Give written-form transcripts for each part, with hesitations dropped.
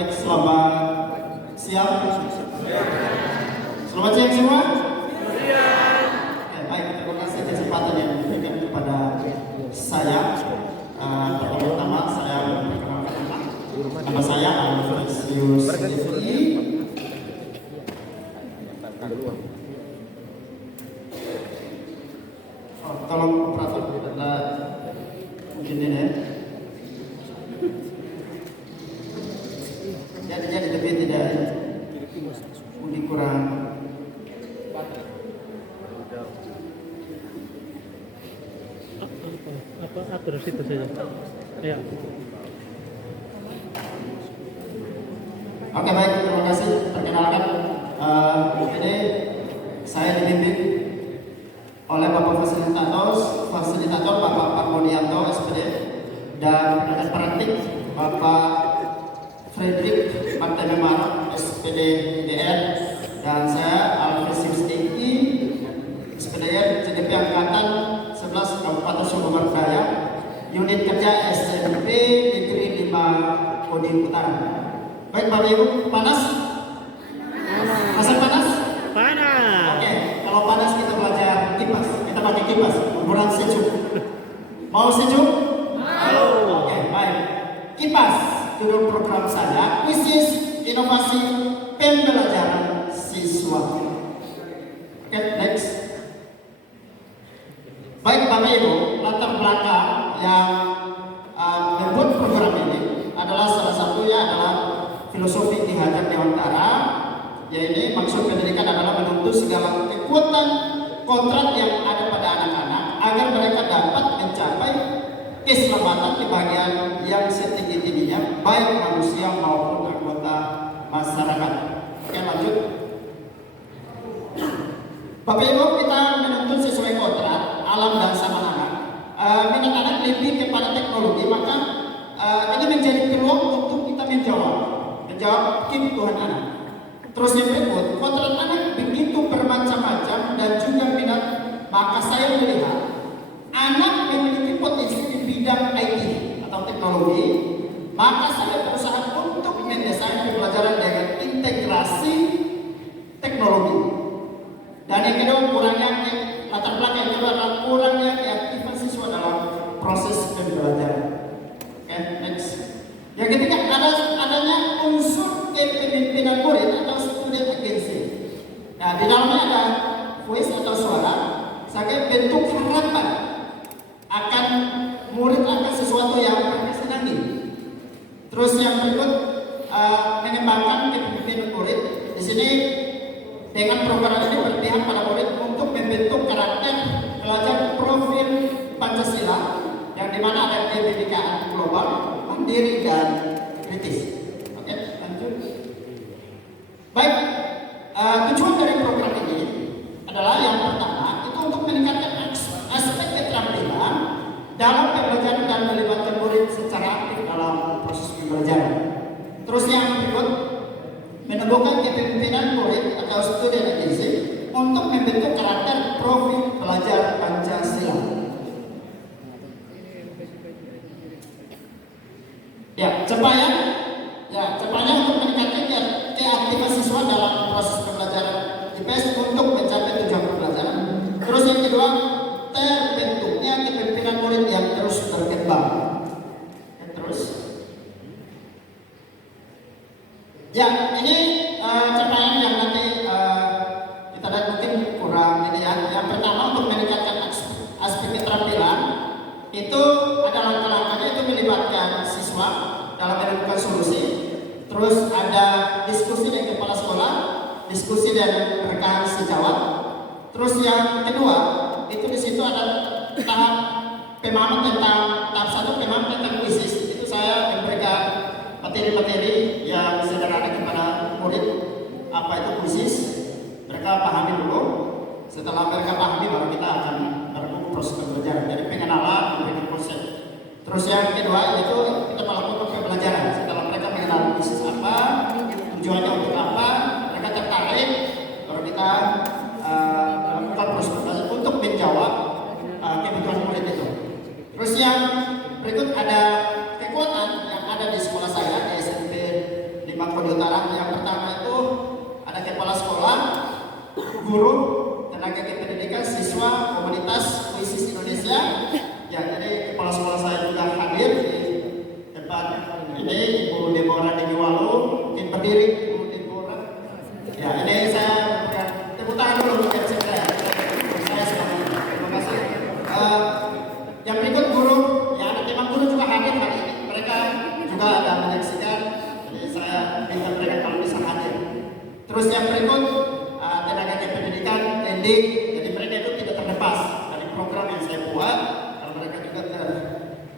Baik, selamat siang. Selamat siang semua. Baik, terima kasih kesempatan yang diberikan kepada saya. Pertama-tama saya memperkenalkan nama saya Alfresius Devi. Tolong operator mungkin ini ya. Jadi lebih tidak mungkin kurang. Apa atur situ saja. Ya. Oke, baik, terima kasih. Perkenalkan, ini saya dibimbing oleh Bapak Fasilitator Bapak Pak Modianto SPD dan pengajar praktik Bapak Fredrik Martememano SPD IDN dan saya Alfresius Devi SPDN CDP Angkatan 11 Kabupaten Sumber Daya Unit Kerja SMP Negeri 5 Kodim Utara. Baik Bapak Ibu, panas? Rasa panas? Panas. Oke, kalau panas kita belajar kipas. Kita pakai kipas, ukuran sejuk. Mau sejuk? Mau. Oke, baik. Kipas, judul program saya, Krisis Inovasi Pembelajaran Siswa. Oke, next. Baik Bapak Ibu, latar belakang yang membuat program ini adalah salah satunya adalah filosofi Ki Hajar Dewantara, yaitu maksud pendidikan adalah menuntut segala kekuatan kontrak yang ada pada anak-anak agar mereka dapat mencapai keselamatan kebahagiaan yang setinggi-tingginya baik manusia maupun anggota masyarakat. Oke, lanjut. Bapak Ibu, kita menuntut sesuai kontrak alam dan sama anak. Minat anak lebih kepada teknologi, maka ini menjadi peluang untuk kita menjawab kebutuhan anak. Terus yang berikut, kontrak anak begitu bermacam-macam dan juga minat, maka saya melihat anak memiliki potensi di bidang IT atau teknologi, maka saya berusaha untuk mendesain pembelajaran dengan integrasi teknologi. Dan yang kedua, kurangnya latar belakang yang kedua adalah kurangnya keaktifan siswa dalam proses pembelajaran. Oke, next. Yang ketiga, adanya unsur kepemimpinan murid atau student agency. Nah, di dalamnya ada voice atau suara sebagai bentuk harapan akan murid akan sesuatu yang mereka senangi. Terus yang berikut, mengembangkan kepemimpinan murid. Di sini dengan program ini berpihak pada murid untuk membentuk karakter pelajar profil Pancasila yang dimana ada pendidikan global, mandiri dan kritis. Oke, lanjut. Baik, tujuan dari program ini adalah yang pertama itu untuk meningkatkan aspek keterampilan dalam pembelajaran dan melibatkan murid secara aktif dalam proses pembelajaran. Terus yang berikut, menumbuhkan kepemimpinan murid atau student agency untuk membentuk karakter profil pelajar Pancasila. Ya, capaian untuk meningkatkan keaktifan siswa dalam proses pembelajaran IPS untuk mencapai tujuan pembelajaran. Terus yang kedua, terbentuknya kepemimpinan murid yang terus berkembang. Terus, ya ini capaian yang nanti kita lihat mungkin kurang ini ya. Yang pertama untuk meningkatkan aspek keterampilan itu ada langkah-langkahnya itu melibatkan siswa dalam menemukan solusi. Terus ada diskusi dengan kepala sekolah, diskusi dan rekan sejawat. Terus yang kedua itu di situ ada tahap pemahaman tentang tahap satu pemahaman tentang krisis. Itu saya memberikan materi-materi yang sederhana kepada murid apa itu krisis. Mereka pahami dulu. Setelah mereka pahami baru kita akan berlaku proses pembelajaran. Jadi pengenalan, memberikan konsep. Terus yang kedua itu kita melakukan pembelajaran. Setelah mereka mengenal krisis apa, tujuannya untuk apa, mereka tertarik, baru kita melakukan proses pembelajaran untuk menjawab kebutuhan murid itu. Terus yang berikut ada kekuatan yang ada di sekolah saya di SMP 5 Terus yang berikut tenaga kependidikan, TND, jadi mereka itu tidak terlepas dari program yang saya buat, karena mereka juga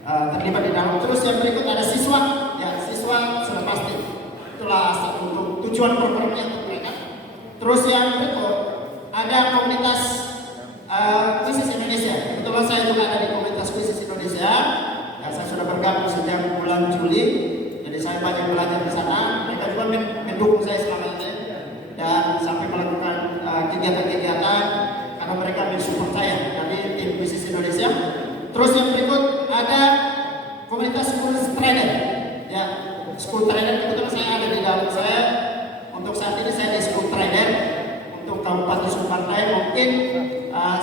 terlibat di dalam. Terus yang berikut ada siswa, ya siswa sudah pasti, itulah untuk tujuan programnya untuk mereka. Terus yang berikut ada komunitas Kuisis Indonesia. Kebetulan saya juga ada di komunitas Kuisis Indonesia. Ya, saya sudah bergabung sejak bulan Juli, jadi saya banyak belajar di sana. Mereka juga mendukung saya selama ini dan sampai melakukan kegiatan-kegiatan karena mereka mensupport saya dari tim Kuisis Indonesia. Terus yang berikut ada komunitas school trainer. Ya, school trainer kebetulan saya ada di dalam saya. Untuk saat ini saya di school trainer untuk Kabupaten Sumbawa. Mungkin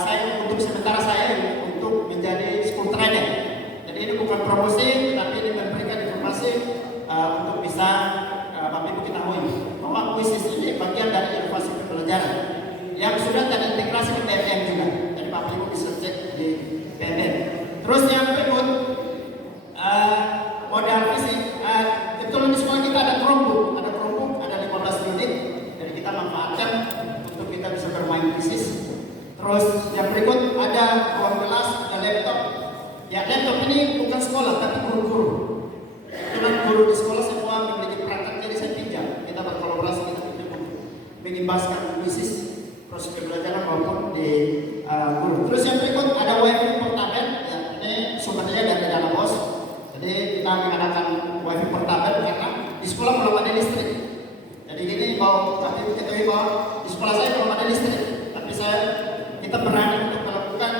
saya untuk sementara saya untuk menjadi school trainer. Jadi ini bukan promosi, tapi ini memberikan informasi untuk bisa Bapak Ibu ketahui bahwa Kuisis ini bagian dari inovasi pembelajaran yang sudah terintegrasi ke PMN juga. Jadi Bapak Ibu bisa cek di PMN. Terus yang berikut modal fisik. Kebetulan di sekolah kita ada Chromebook, ada 15 unit. Jadi kita manfaatkan untuk kita bisa bermain Kuisis. Terus yang berikut ada ruang kelas, ada laptop. Ya, laptop ini bukan sekolah tapi guru-guru. Kebetulan guru di sekolah semua memiliki perangkat, jadi saya pinjam. Kita berkolaborasi, kita pinjam mengimbaskan Kuisis proses pembelajaran maupun di guru. Terus yang berikut ada wifi portabel. Ya, ini sumbernya dari dana bos. Jadi kita mengadakan wifi portabel karena di sekolah belum ada listrik. Jadi ini mau tapi ketahui bahwa di sekolah saya belum ada listrik, tapi kita berani untuk melakukan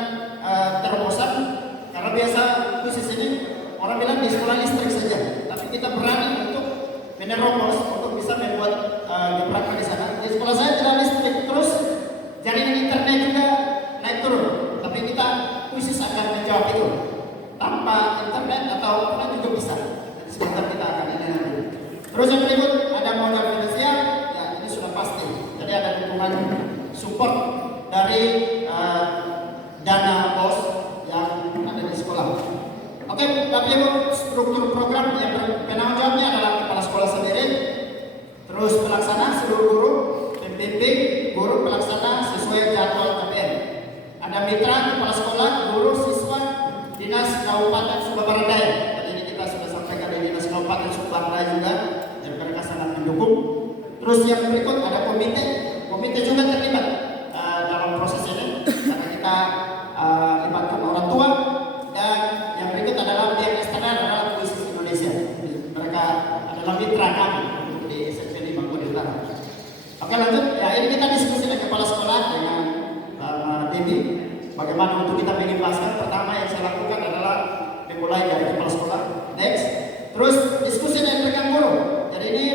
terobosan karena biasa Kuisis ini orang bilang di sekolah listrik saja, tapi kita berani untuk menerobos untuk bisa membuat gebrakan di sana. Di sekolah saya tidak listrik, terus jaringan internet juga naik turun, tapi kita Kuisis akan menjawab itu tanpa internet atau apa juga bisa. Jadi sebentar kita akan ini nanti. Terus yang berikut ada modal finansial, ya ini sudah pasti. Jadi ada dukungan support dari dana bos yang ada di sekolah. Oke, Bapak Ibu, struktur program yang penanggung jawabnya adalah kepala sekolah sendiri, terus pelaksana seluruh guru, pembimbing, guru pelaksana sesuai jadwal KPM. Ada mitra kepala sekolah, guru, siswa, dinas Kabupaten Sumbawa Daya. Tadi ini kita sudah sampaikan di dinas Kabupaten Sumbawa Daya juga, dan mereka sangat mendukung. Terus yang berikut ada komite juga terlibat dalam proses ini karena kita libatkan orang tua. Dan yang berikut adalah pihak eksternal adalah Kuisis Indonesia. Mereka adalah mitra kami untuk di SMP 5 Kode Utara. Oke, lanjut. Ya, ini kita diskusi dengan kepala sekolah dengan Debbie. Bagaimana untuk kita mengimbaskan? Pertama yang saya lakukan adalah memulai dari kepala sekolah. Next, terus diskusi dengan rekan guru. Jadi ini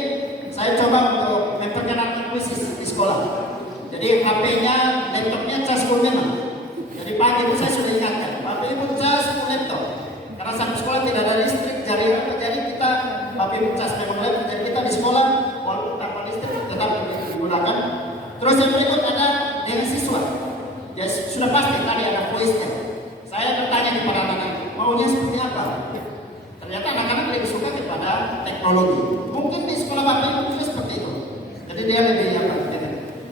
saya coba untuk memperkenalkan Kuisis di sekolah. Jadi HP-nya, laptopnya cas full memang. Jadi pagi itu saya sudah ingatkan, Bapak Ibu cas full laptop. Karena satu sekolah tidak ada listrik, jadi kita Bapak Ibu cas memang laptop. Jadi kita di sekolah walaupun tanpa listrik tetap digunakan. Terus yang berikut ada dengan siswa. Ya sudah pasti tadi ada voice-nya. Saya bertanya kepada anak-anak, maunya seperti apa? Ternyata anak-anak lebih suka kepada teknologi. Mungkin di sekolah Bapak Ibu juga seperti itu. Jadi dia lebih apa?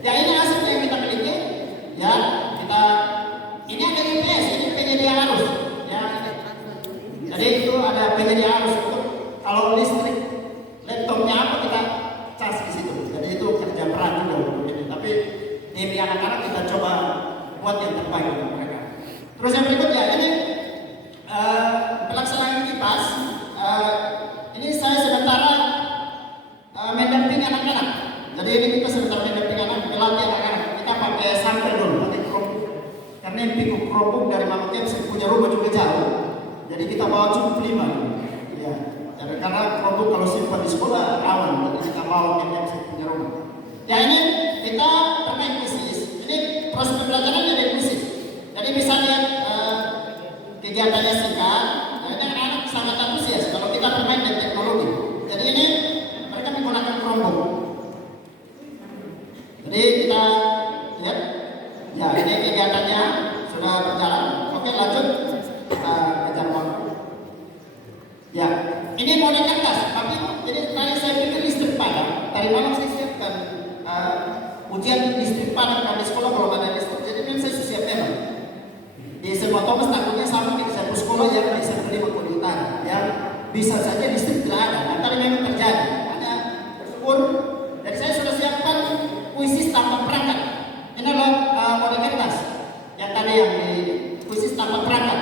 Ya ini hasil yang kita miliki. Ya kita ini ada IPS, ini penyedia arus. Ya, jadi itu ada penyedia arus untuk kalau listrik laptopnya apa kita cas di situ. Jadi itu kerja berat juga untuk itu. Tapi ini anak-anak kita coba buat yang terbaik untuk mereka. Terus yang berikutnya ini pelaksanaan kipas. Ini saya sementara mendampingi anak-anak. Jadi ini kita sebentar mendampingi anak, melatih anak-anak. Kita pakai sampel dulu, pakai Chromebook. Karena yang pikir Chromebook dari Mama Caps punya rumah juga jauh. Jadi kita bawa cukup 5. Ya. Jadi karena Chromebook kalau simpan di sekolah rawan, jadi kita bawa Caps punya rumah. Ya ini kita bermain Kuisis. Ini proses pembelajarannya dari Kuisis. Jadi bisa lihat kegiatannya singkat. Nah, ini anak-anak sangat antusias kalau kita bermain dengan teknologi. Jadi ini mereka menggunakan Chromebook. Jadi kita lihat, ya ini kegiatannya sudah berjalan. Oke, lanjut kita kejar waktu. Ya, ini model kertas. Tapi jadi tadi saya pikir listrik padam. Tadi malam saya siapkan ujian distrik Padang, kami sekolah belum ada distrik, jadi memang saya siap memang. Di SMA Thomas takutnya sama di satu sekolah yang di SMA Maluku Utara, yang bisa saja distrik tidak ada, antara memang terjadi. Hanya bersyukur, dan saya sudah siapkan kuisis tanpa perangkat. Ini adalah model kertas yang tadi yang di kuisis tanpa perangkat.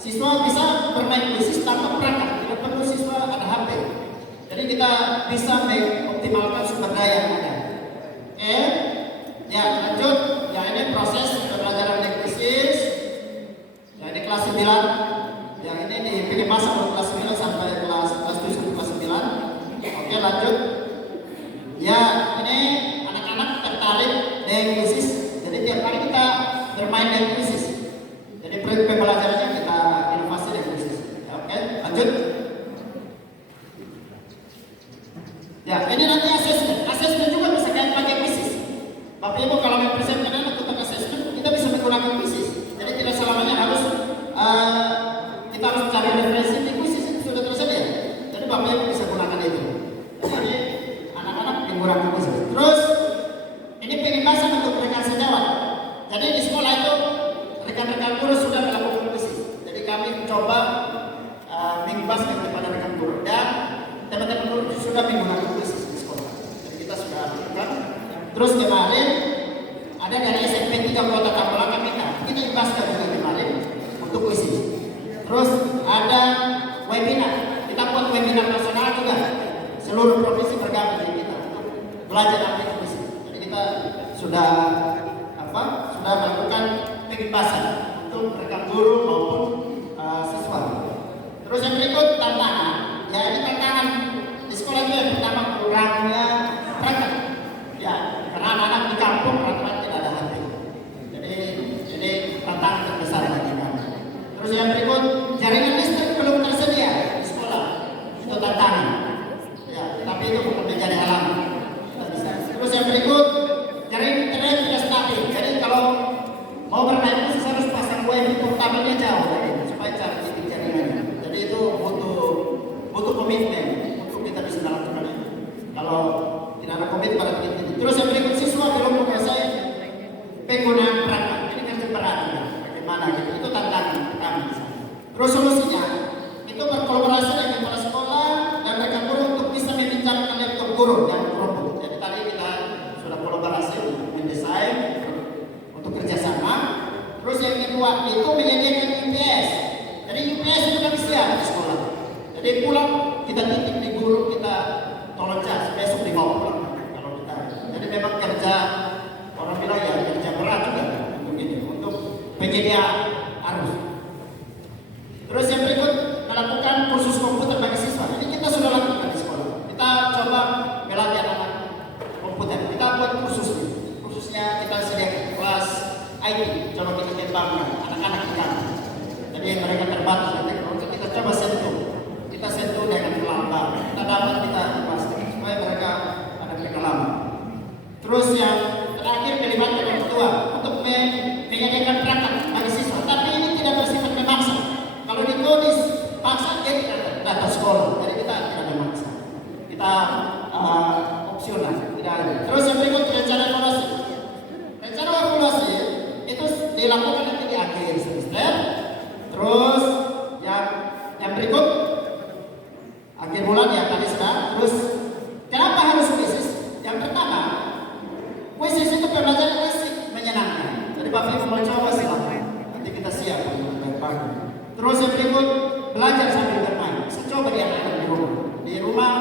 Siswa bisa bermain kuisis tanpa perangkat, tidak perlu siswa ada HP. Jadi kita bisa mengoptimalkan sumber daya yang ada. Oke, ya lanjut. Ya ini proses pembelajaran kuisis. Ya ini kelas 9. Yang ini dipilih masa dari kelas 9 sampai kelas 7 kelas 9. Oke, lanjut. Ya, ini anak-anak tertarik dengan kuisis. Jadi tiap hari kita bermain dengan kuisis. Jadi pembelajarannya kita inovasi dengan kuisis. Ya, oke, lanjut. Ya, ini nanti asesmen. Asesmen juga bisa kayak pakai kuisis. Bapak Ibu kalau mempersiapkan anak untuk asesmen, kita bisa menggunakan kuisis. Jadi tidak selamanya harus kita harus cari referensi di kuisis itu sudah tersedia. Jadi Bapak Ibu bisa gunakan itu. Jadi anak-anak menggunakan kuisis. Terus ini pengembasan untuk rekan sejawat. Jadi di sekolah itu rekan-rekan guru sudah melakukan kuisis. Jadi kami coba mengimbaskan kepada rekan guru dan teman-teman guru sudah menggunakan kuisis di sekolah. Jadi kita sudah lakukan. Terus kemarin ada dari SMP 3 Kota Tamalaka kita imbaskan juga kemarin untuk kuisis. Terus ada webinar, kita buat webinar nasional juga. Seluruh provinsi bergabung di kita untuk belajar aplikasi kuisis. Jadi kita sudah melakukan pengibasan untuk rekan guru maupun siswa. Terus yang berikut tantangan. Ya ini tantangan di sekolah itu yang pertama kurangnya perangkat. Ya karena anak-anak di kampung rata-rata tidak ada HP. Jadi tantangan terbesar bagi kami. Terus yang berikut jaringan listrik belum tersedia di sekolah. Itu tantangan. Ya tapi itu bukan menjadi halangan. Terus yang berikut jaringan internet tidak stabil. Jadi kalau mau bermain khusus harus pasang wifi portabelnya jauh supaya cari jaringannya. Jadi itu butuh komitmen untuk kita bisa melakukan itu. Kalau tidak ada komitmen pada titik ini. Terus yang berikut siswa belum menguasai penggunaan perangkat. Ini kan berat ya. Bagaimana gitu? Itu tantangan kami. Terus solusinya itu berkolaborasi dengan kepala sekolah dan rekan guru untuk bisa membincangkan laptop guru dan Chromebook. Jadi tadi kita sudah kolaborasi untuk mendesain untuk kerjasama. Terus yang kedua itu menyediakan UPS. Jadi UPS itu kan siap di sekolah. Jadi pulang kita titip di guru, kita tolong cas besok dibawa pulang kalau kita. Jadi memang kerja orang bilang ya kerja berat juga untuk ini untuk penyedia arus. Terus yang berikut melakukan kursus komputer bagi siswa. Ini kita sudah lakukan di sekolah. Kita coba melatih anak komputer. Kita buat khususnya kita sediakan kelas IT. Coba kita kembangkan anak-anak kita. Jadi mereka terbatas dengan teknologi. Kita coba sentuh dengan pelan-pelan. Kita dapat kita pastikan supaya mereka ada pengalaman. Terus yang terakhir melibatkan orang tua untuk menyediakan perangkat bagi siswa. Tapi ini tidak bersifat memaksa. Kalau ditulis paksa dia tidak datang sekolah. Jadi kita tidak memaksa. Kita opsional. Tidak ada. Terus yang berikut rencana evaluasi. Rencana evaluasi itu dilakukan nanti di akhir semester. Terus yang berikut akhir bulan ya tadi sudah. Terus kenapa harus kuisis? Yang pertama, kuisis itu pembelajaran asik menyenangkan. Jadi Bapak Ibu mau coba silakan. Nanti kita siap untuk berbagai. Terus yang berikut belajar sambil bermain. Saya coba di anak-anak di rumah. Di rumah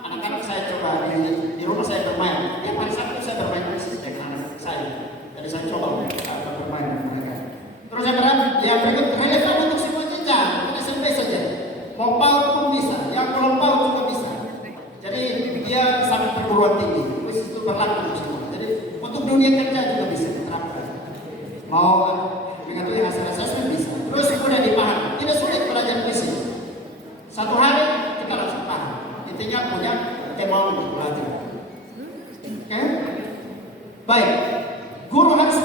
anak-anak saya coba di rumah saya bermain. Yang hari Sabtu saya bermain kuisis dengan anak saya. Jadi saya coba bermain dengan mereka. Terus yang berikut relevan untuk semua jenjang. Bukan SMP saja. Mau PAUD pun bisa, yang belum PAUD juga bisa. Jadi dia sampai perguruan tinggi, kuisis itu berlaku untuk semua. Jadi untuk dunia kerja juga bisa diterapkan. Mau mengetahui hasil asesmen bisa. Terus mudah dipahami, tidak sulit belajar kuisis. Satu hari kita langsung paham. Intinya punya tema untuk belajar. Oke? Baik, guru harus